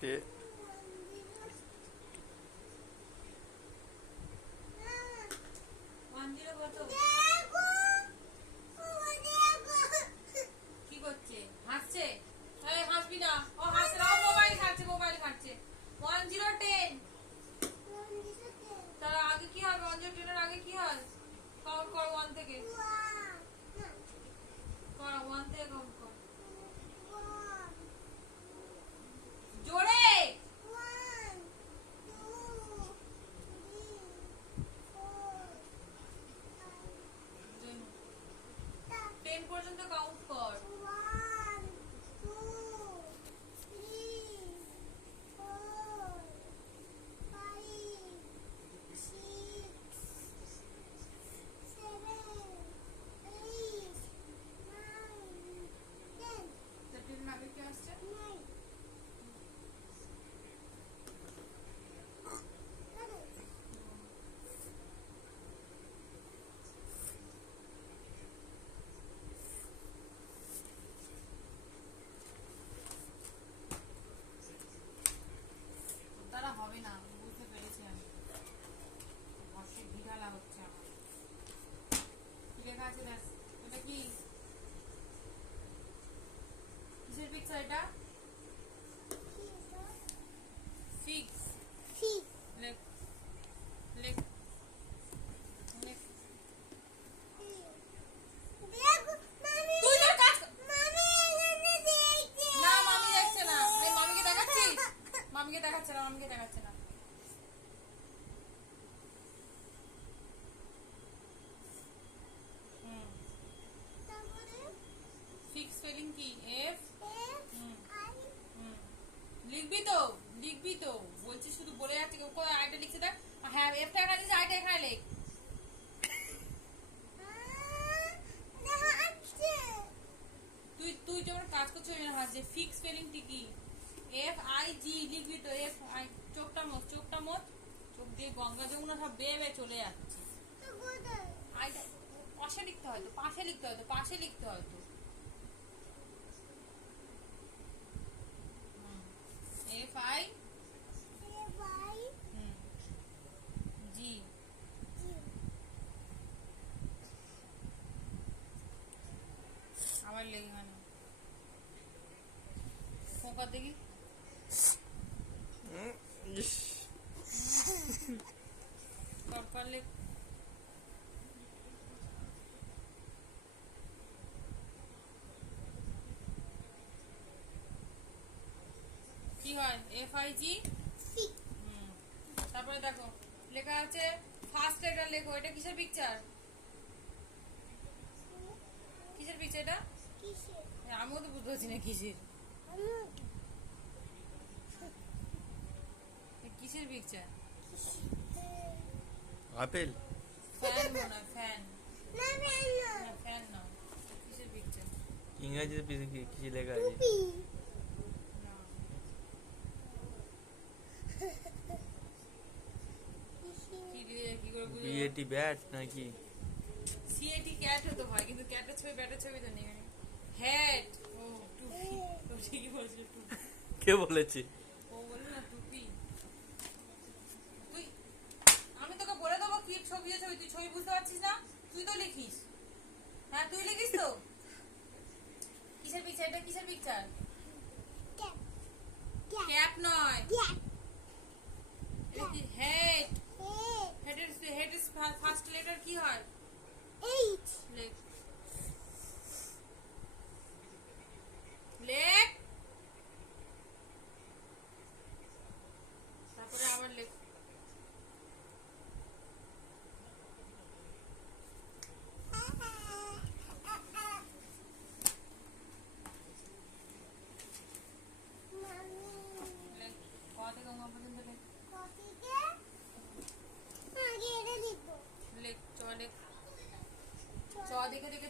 কে কি করছে? হাসছে? এই হাসবি না। ও হাসছে না, ও মোবাইল ঘাঁটছে, মোবাইল ঘাঁটছে। 1010 তার আগে কি হবে? 1010 এর আগে কি হয়? কাউন্ট কর 1 থেকে। কর 1 থেকে কাউন্ট কর। জোরে। 10 পর্যন্ত কাউন্ট কর। আগে কি আসছে? তারা হবে না, বুঝতে পেরেছি আমি। বর্ষে ঘিরালা হচ্ছে আমার। কি লেখা আছে দেখ? এটা কি? কিসের পিকচার এটা? ফিক্স। লেখ লেখ লেখ। তুই তোর কাজ কর। না, মামি দেখছে না। এই মামিকে দেখাচ্ছিস? মামিকে দেখাচ্ছে না, মামিকে দেখাচ্ছে না। ফিক্স স্পেলিং কি? এফ। লিখবি তো, লিখবি তো। বলছিস শুধু বলে যাচ্ছে। কই আইটা লিখছে দেখ। হ্যাঁ, এফটা এখানে লিখছে, আইটা এখানে লেখ। তুই তুই যেমন কাজ করছিস ওই হাসছে। ফিক্স স্পেলিংটি কি? এফ আই জি লিখবি তো। F I. চোখটা মোট, চোখটা মোট। চোখ দিয়ে গঙ্গা যমুনা সব বেয়ে বেয়ে চলে যাচ্ছে। আইটা পাশে লিখতে হয়তো, পাশে লিখতে হয়তো, পাশে লিখতে হয়তো। F I G. আবার লেগে গেল। ফোকার দেখি। দরকার লেখ। কি হয়? F I G. তারপরে দেখো লেখা আছে ফার্স্ট লেটার লেখো। এটা কিসের পিকচার? কিসের পিকচার এটা? আমিও তো বুঝতে পারছি না কিসের। কিসের পিকচার? আপেল। ফ্যান মনে হয়, ফ্যান। ফ্যান না। কিসের পিকচার? ইংরেজিতে কিছু লেখা আছে? না। কি করে বুঝবো? বিএটি ব্যাট নাকি? সিএটি ক্যাট হতো ভাই, কিন্তু ক্যাটের ছবি ব্যাটের ছবি তো নেই। হ্যাট। ও টুপি। ও ঠিকই বলছিল, টুপি। কে বলেছে? ও বলে না টুপি। তুই, আমি তোকে বলে দেবো কি ছবি ছবি, তুই ছবি বুঝতে পারছিস না? তুই তো লিখিস। হ্যাঁ তুই লিখিস তো। কিসের পিকচার এটা? কিসের পিকচার? ক্যাপ নয়। হেড। হেডের ফার্স্ট লেটার কি হয়?